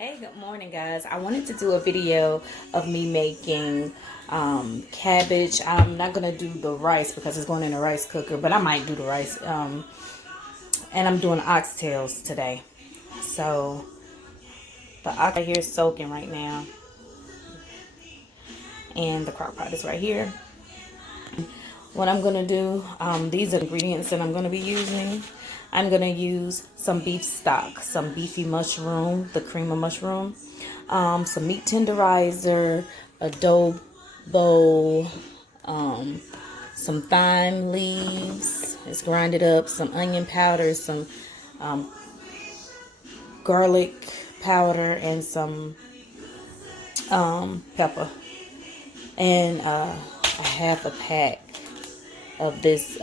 Hey, good morning, guys. I wanted to do a video of me making cabbage. I'm not going to do the rice because it's going in a rice cooker, but I might do the rice. And I'm doing oxtails today. So, the ox right here is soaking right now. And the crock pot is right here. What I'm going to do, these are the ingredients that I'm going to be using. I'm going to use some beef stock, some beefy mushroom, the cream of mushroom, some meat tenderizer, adobo, some thyme leaves, it's grinded up, some onion powder, some garlic powder, and some pepper, and a half a pack of this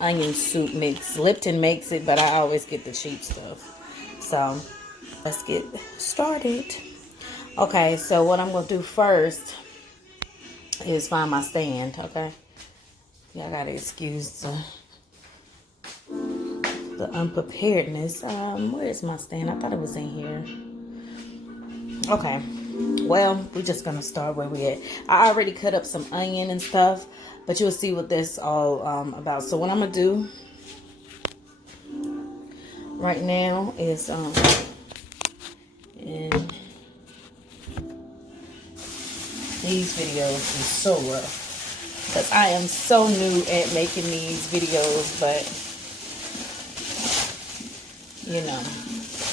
onion soup mix. Lipton makes it, but I always get the cheap stuff. So let's get started. Okay, so what I'm going to do first is find my stand, okay? Y'all got to excuse the unpreparedness. Where's my stand? I thought it was in here. Okay, well, we're just going to start where we at. I already cut up some onion and stuff, but you'll see what this all about. So what I'm going to do right now is, and these videos is so rough. Because I am so new at making these videos, but, you know,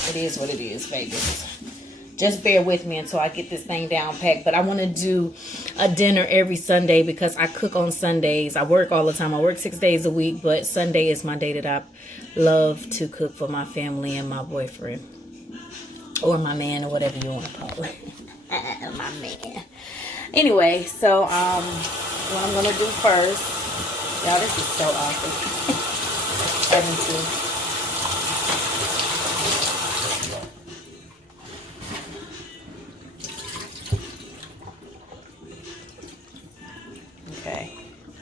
it is what it is, Vegas. Just bear with me until I get this thing down packed. But I want to do a dinner every Sunday because I cook on Sundays. I work all the time. I work 6 days a week, but Sunday is my day that I love to cook for my family and my boyfriend. Or my man, or whatever you want to call it. My man. Anyway, so what I'm going to do first. Y'all, this is so awkward. Having to... Okay,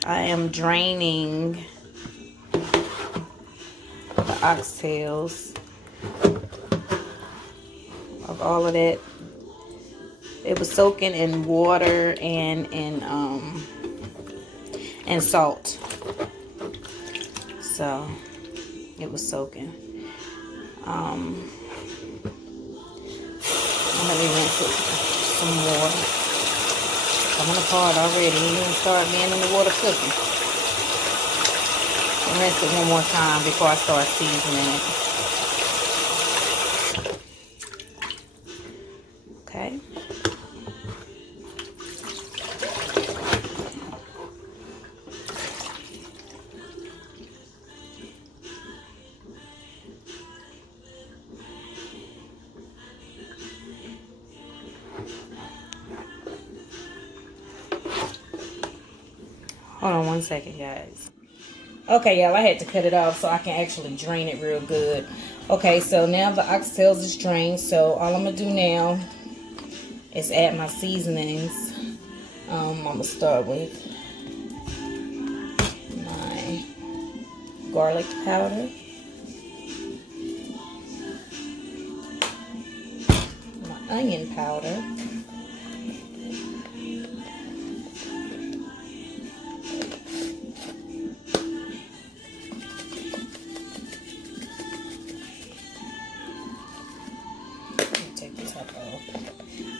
I am draining the oxtails of all of that. It was soaking in water and salt. So it was soaking. Let me rinse it some more. Coming apart already. You didn't start being in the water cooking. Rinse it one more time before I start seasoning it. Okay. Hold on one second, guys. Okay, y'all, I had to cut it off so I can actually drain it real good. Okay, so now the oxtails is drained. So all I'm going to do now is add my seasonings. I'm going to start with my garlic powder. My onion powder.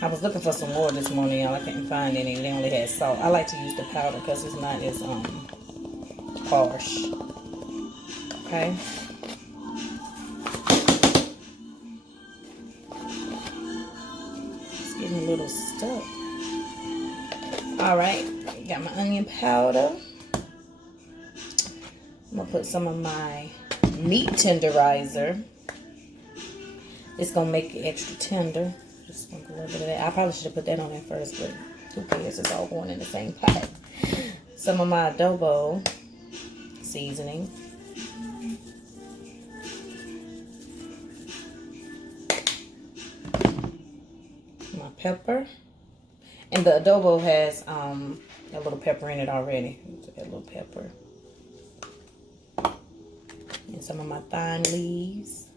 I was looking for some more this morning, y'all. I couldn't find any. They only had salt. I like to use the powder because it's not as harsh. Okay. It's getting a little stuck. Alright. Got my onion powder. I'm going to put some of my meat tenderizer. It's going to make it extra tender. Just sprinkle a little bit of that. I probably should have put that on there first, but who cares? It's all going in the same pot. Some of my adobo seasoning. My pepper. And the adobo has a little pepper in it already. A little pepper. And some of my thyme leaves.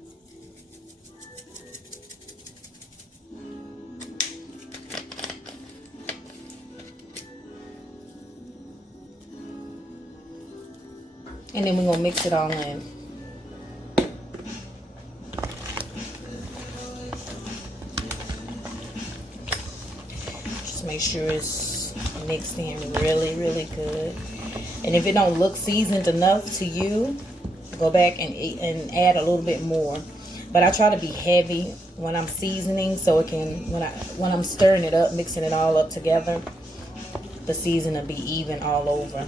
And then we're going to mix it all in. Just make sure it's mixed in really, really good. And if it don't look seasoned enough to you, go back and add a little bit more. But I try to be heavy when I'm seasoning, so it can, when I'm stirring it up, mixing it all up together, the seasoning will be even all over.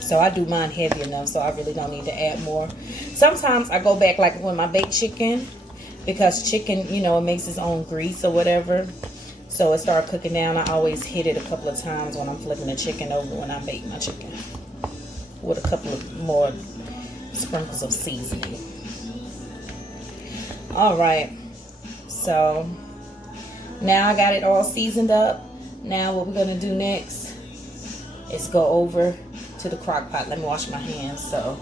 So I do mine heavy enough, so I really don't need to add more. Sometimes I go back, like with my baked chicken, because chicken, you know, it makes its own grease or whatever. So it started cooking down. I always hit it a couple of times when I'm flipping the chicken over when I bake my chicken, with a couple of more sprinkles of seasoning. All right, so now I got it all seasoned up. Now what we're gonna do next is go over to the crock pot. Let me wash my hands. So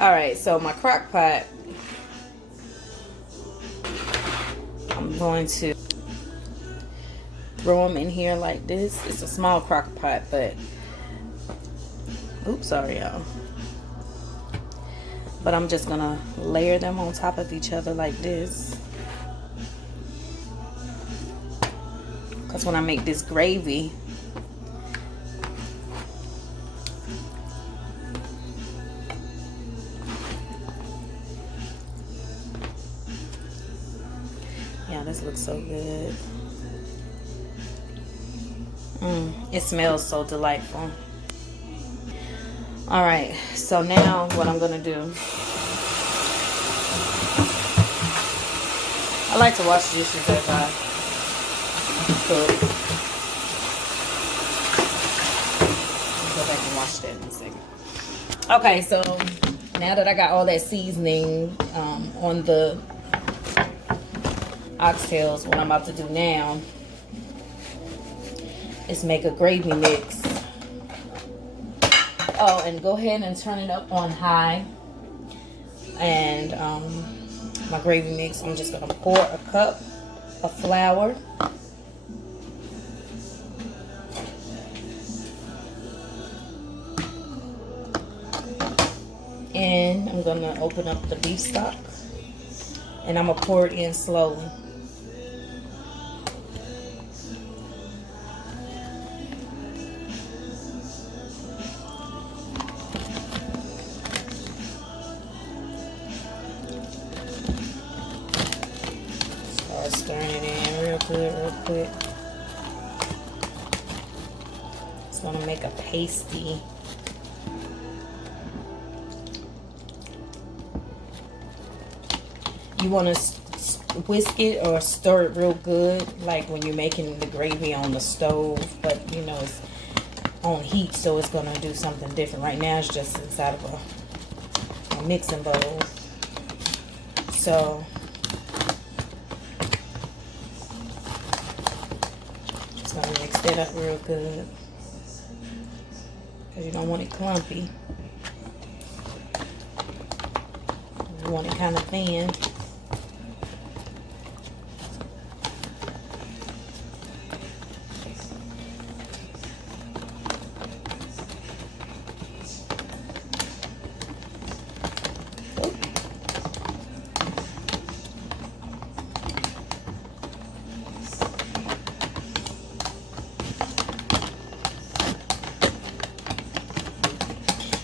all right, so my crock pot, I'm going to throw them in here like this. It's a small crock pot, but oops, sorry y'all. But I'm just gonna layer them on top of each other like this, because when I make this gravy, yeah, this looks so good. It smells so delightful. All right, so now what I'm gonna do, I like to wash dishes as I cook. I'll go back and wash that in a second. Okay, so now that I got all that seasoning on the oxtails, what I'm about to do now is make a gravy mix. Oh, and go ahead and turn it up on high. And my gravy mix, I'm just gonna pour a cup of flour, and I'm gonna open up the beef stock, and I'm gonna pour it in slowly. Stirring it in real good, real quick. It's gonna make a pasty. You want to whisk it or stir it real good, like when you're making the gravy on the stove, but you know it's on heat, so it's gonna do something different. Right now it's just inside of a mixing bowl. So mix that up real good, because you don't want it clumpy. You want it kind of thin.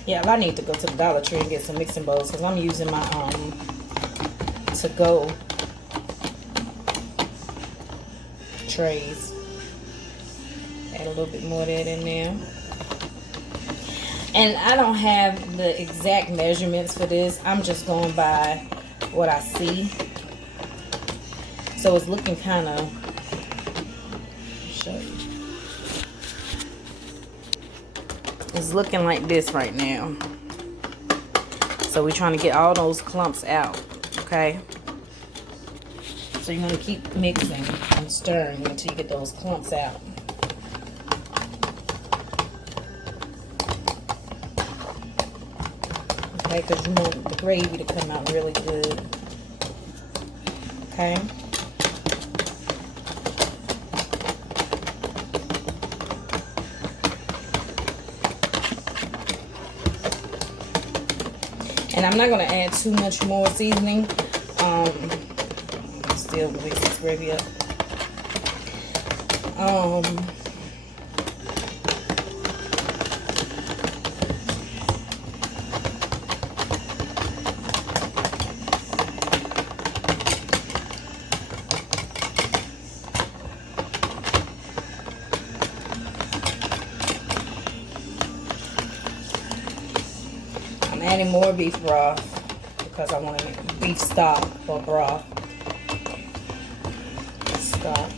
Yeah, I need to go to the Dollar Tree and get some mixing bowls, because I'm using my to-go trays. Add a little bit more of that in there. And I don't have the exact measurements for this. I'm just going by what I see. So it's looking kind of, show you. It's looking like this right now. So we're trying to get all those clumps out, okay? So you're going to keep mixing and stirring until you get those clumps out. Okay, because you want the gravy to come out really good. Okay. And I'm not going to add too much more seasoning. Still mix this gravy up. I'm adding more beef broth because I want to make beef stock or broth. Stock.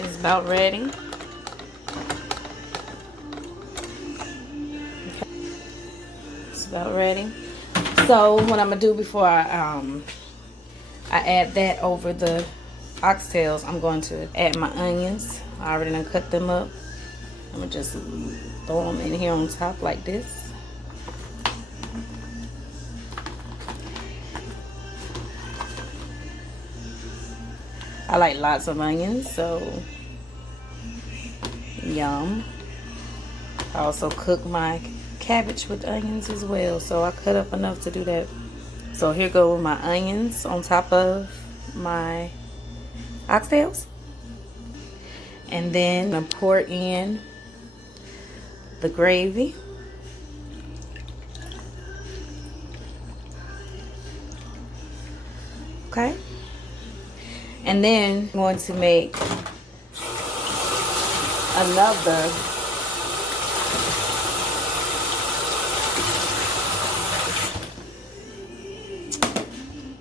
It's about ready. Okay. It's about ready. So what I'm gonna do before I add that over the oxtails, I'm going to add my onions. I already done cut them up. I'm gonna just throw them in here on top like this. I like lots of onions, so yum. I also cook my cabbage with onions as well, so I cut up enough to do that. So here go my onions on top of my oxtails. And then I pour in the gravy. Okay. And then I'm going to make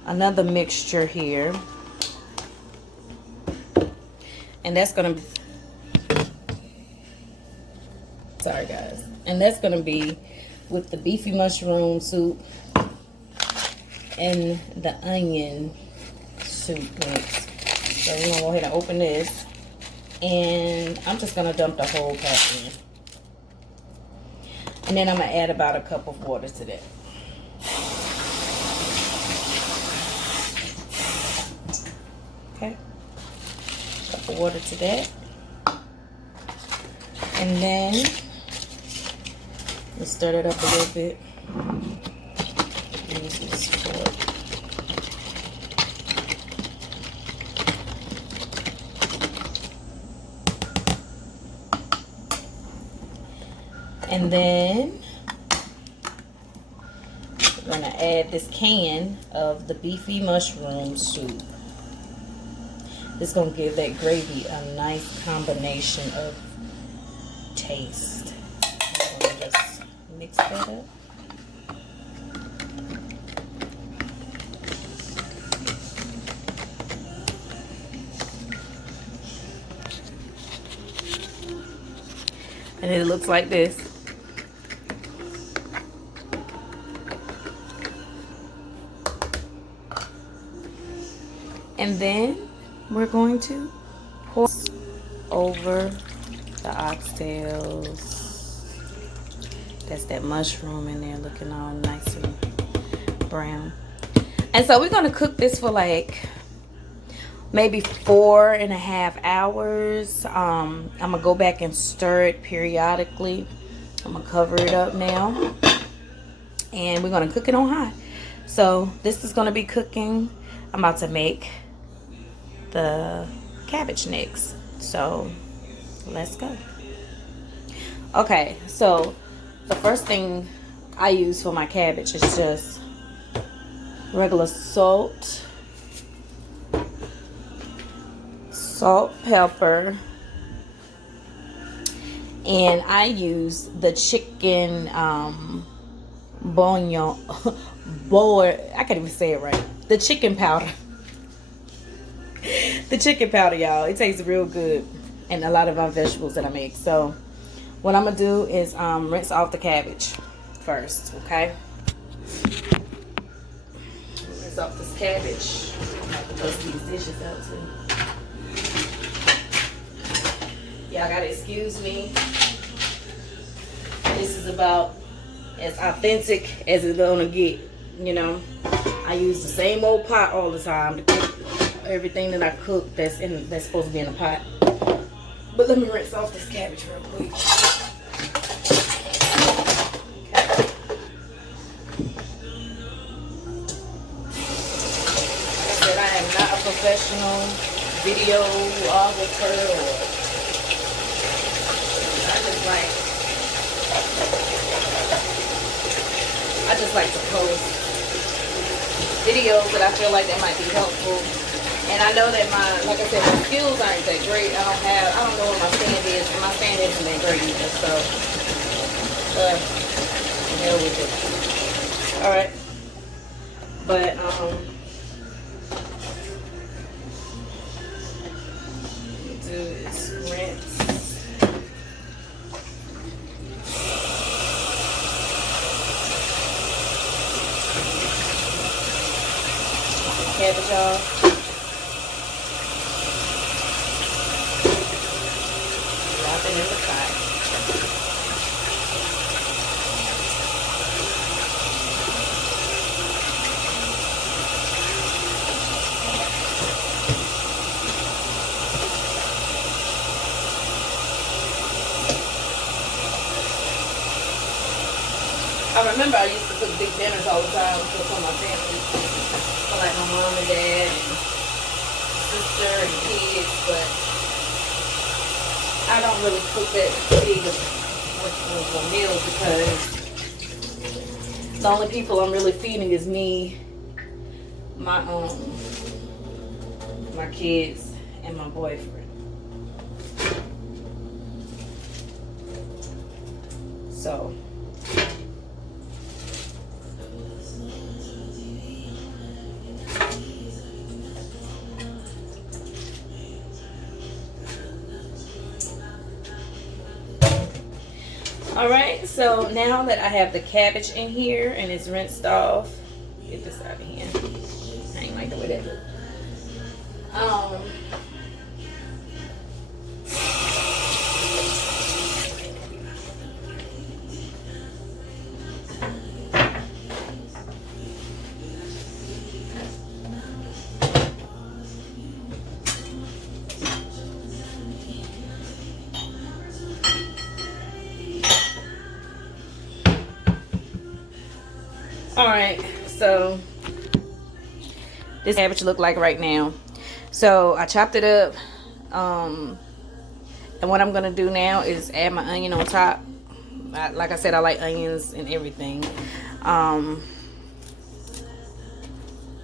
another mixture here. And that's going to be, sorry guys. And that's going to be with the beefy mushroom soup and the onion soup mix. So we're gonna go ahead and open this, and I'm just gonna dump the whole pack in, and then I'm gonna add about a cup of water to that. Okay, cup of water to that, and then let's stir it up a little bit. Use this fork. And then we're going to add this can of the beefy mushroom soup. This is going to give that gravy a nice combination of taste. I'm going to just mix that up. And it looks like this. And then we're going to pour over the oxtails. That's that mushroom in there looking all nice and brown. And so we're going to cook this for like maybe 4.5 hours. I'm going to go back and stir it periodically. I'm going to cover it up now. And we're going to cook it on high. So this is going to be cooking. I'm about to make the cabbage next. So let's go. Okay, so the first thing I use for my cabbage is just regular salt, pepper, and I use the chicken bouillon, I can't even say it right. The chicken powder. The chicken powder, y'all. It tastes real good. And a lot of our vegetables that I make. So what I'm going to do is rinse off the cabbage first, okay? Rinse off this cabbage. I'm going to dust these dishes out too. Y'all got to excuse me. This is about as authentic as it's going to get, you know. I use the same old pot all the time to cook everything that I cook that's supposed to be in a pot. But let me rinse off this cabbage real quick. Okay. Like I said, I am not a professional videographer or I just like to post videos that I feel like that might be helpful. And I know that like I said, my skills aren't that great. I don't know what my stand is, and my stand isn't that great either, so, hell with it. Alright. But, what we do is rinse. Cabbage off. In the pot. I remember I used to cook big dinners all the time for my family, for like my mom and dad and sister and kids, but I don't really cook that big of a meal because the only people I'm really feeding is me, my kids, and my boyfriend. So alright, so now that I have the cabbage in here and it's rinsed off, get this out of here. I ain't like the way that looks. Alright, so this cabbage look like right now. So I chopped it up, and what I'm gonna do now is add my onion on top. Like I said, I like onions and everything.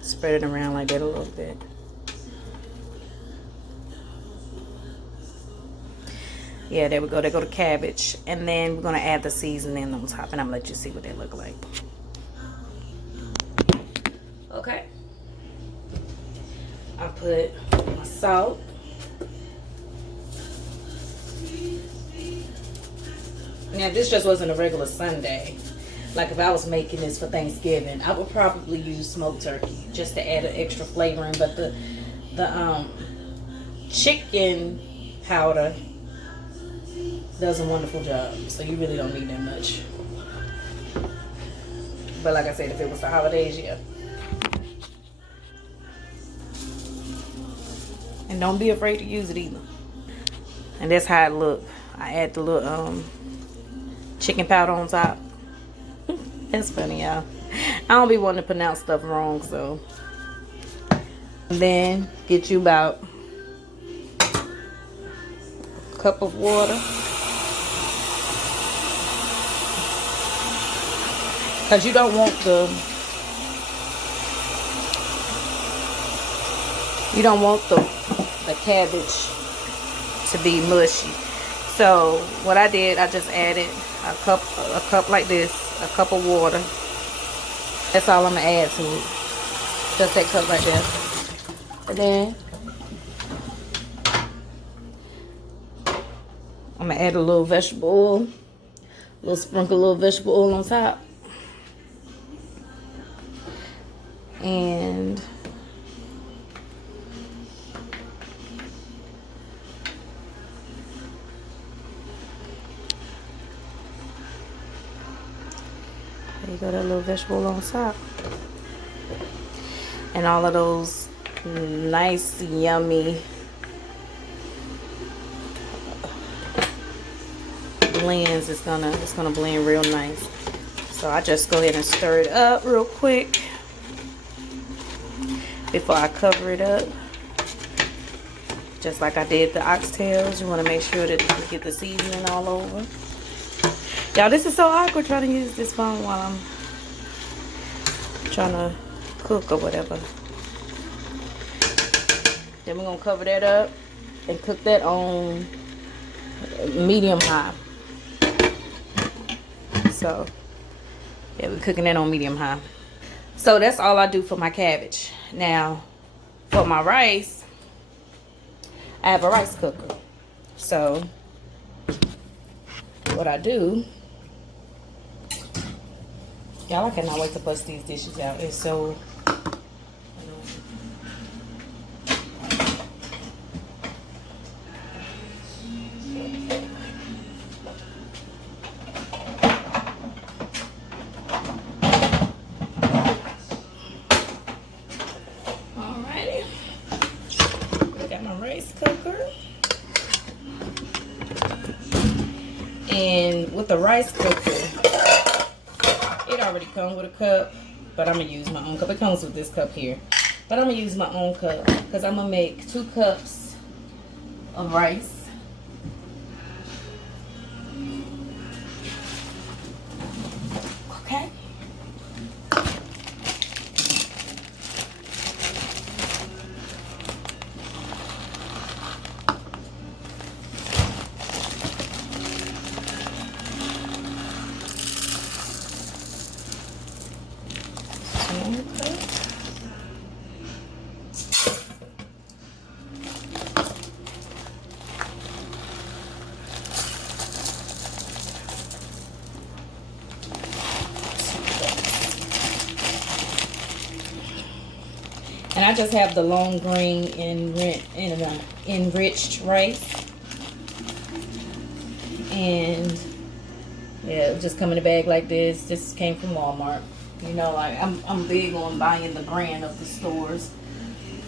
Spread it around like that a little bit. Yeah, there we go. There go the cabbage, and then we're gonna add the seasoning on top, and I'm gonna let you see what they look like. Okay, I put my salt, now this just wasn't a regular Sunday. Like if I was making this for Thanksgiving, I would probably use smoked turkey just to add an extra flavoring, but the chicken powder does a wonderful job, so you really don't need that much. But like I said, if it was the holidays, yeah. And don't be afraid to use it either. And that's how it look. I add the little chicken powder on top. That's funny, y'all. I don't be wanting to pronounce stuff wrong, so. And then get you about cup of water. Because you don't want the cabbage to be mushy. So what I did, I just added a cup like this, a cup of water. That's all I'm gonna add to it. Just that cup right there. And then I'm gonna add a little vegetable oil, sprinkle a little vegetable oil on top. And there you go, that little vegetable on top. And all of those nice, yummy blends, it's gonna blend real nice. So I just go ahead and stir it up real quick before I cover it up. Just like I did the oxtails, you want to make sure that you get the seasoning all over. Y'all, this is so awkward trying to use this phone while I'm trying to cook or whatever. Then we're gonna cover that up and cook that on medium high. So yeah, we're cooking that on medium high. So that's all I do for my cabbage. Now for my rice, I have a rice cooker. So what I do, y'all, I cannot wait to bust these dishes out. It's so with the rice cooker, it already comes with a cup, but I'm gonna use my own cup. It comes with this cup here, but I'm gonna use my own cup because I'm gonna make 2 cups of rice. Okay. And I just have the long grain enriched rice. And yeah, it just come in a bag like this. This came from Walmart. You know, like I'm big on buying the brand of the store's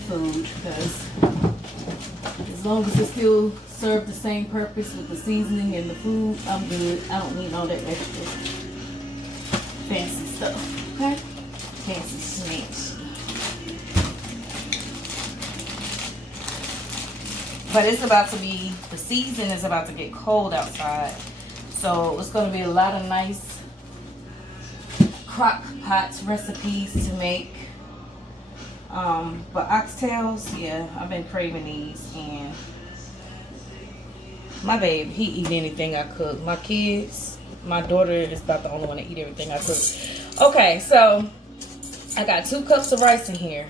food because as long as it still serves the same purpose with the seasoning and the food, I'm good. I don't need all that extra fancy stuff. Okay? Fancy snacks. But it's about to be, the season is about to get cold outside. So it's going to be a lot of nice crock pot recipes to make. But oxtails, yeah, I've been craving these. And my babe, he eat anything I cook. My kids, my daughter is about the only one to eat everything I cook. Okay, so I got 2 cups of rice in here.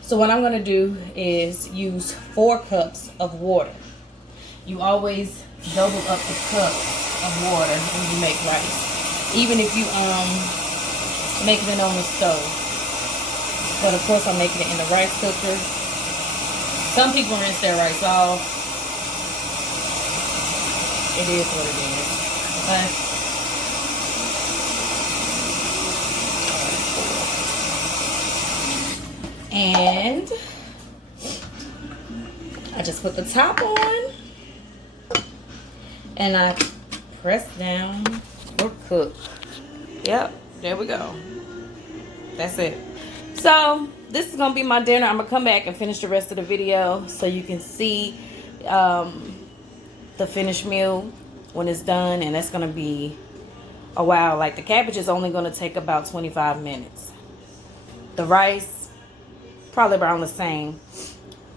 So what I'm going to do is use 4 cups of water. You always double up the cups of water when you make rice. Even if you making it on the stove. But of course I'm making it in the rice cooker. Some people rinse their rice off. It is what it is. Okay? And I just put the top on and I press down or cook. Yep, there we go. That's it. So this is gonna be my dinner. I'm gonna come back and finish the rest of the video so you can see the finished meal when it's done, and that's gonna be a while. Like the cabbage is only gonna take about 25 minutes. The rice, probably around the same.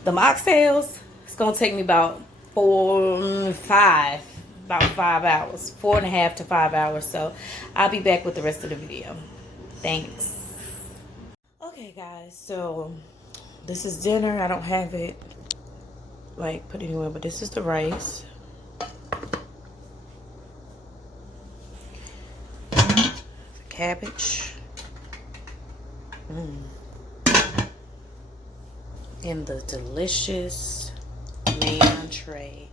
The oxtails, it's gonna take me about 5 hours, 4.5 to 5 hours. So I'll be back with the rest of the video. Thanks. Okay guys, so this is dinner. I don't have it like put anywhere, but this is the rice. The cabbage. And the delicious main entree,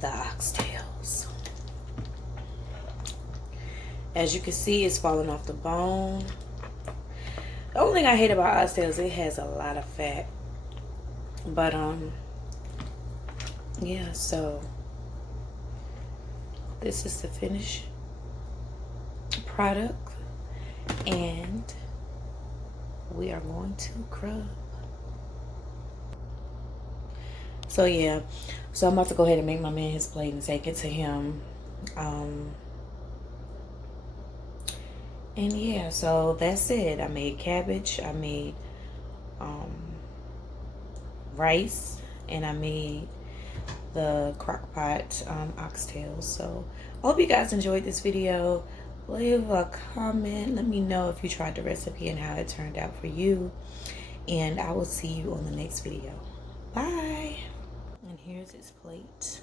the oxtails. As you can see, it's falling off the bone. The only thing I hate about oxtails, it has a lot of fat. But yeah, so this is the finished product, and we are going to crub. So yeah, so I'm about to go ahead and make my man his plate and take it to him. And yeah, so that's it. I made cabbage, I made rice, and I made the crock pot oxtails. So I hope you guys enjoyed this video. Leave a comment, let me know if you tried the recipe and how it turned out for you, and I will see you on the next video. Bye. And here's his plate.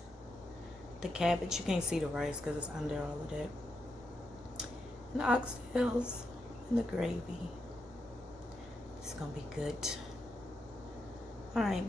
The cabbage, you can't see the rice because it's under all of that. And the oxtails and the gravy. It's gonna be good. All right.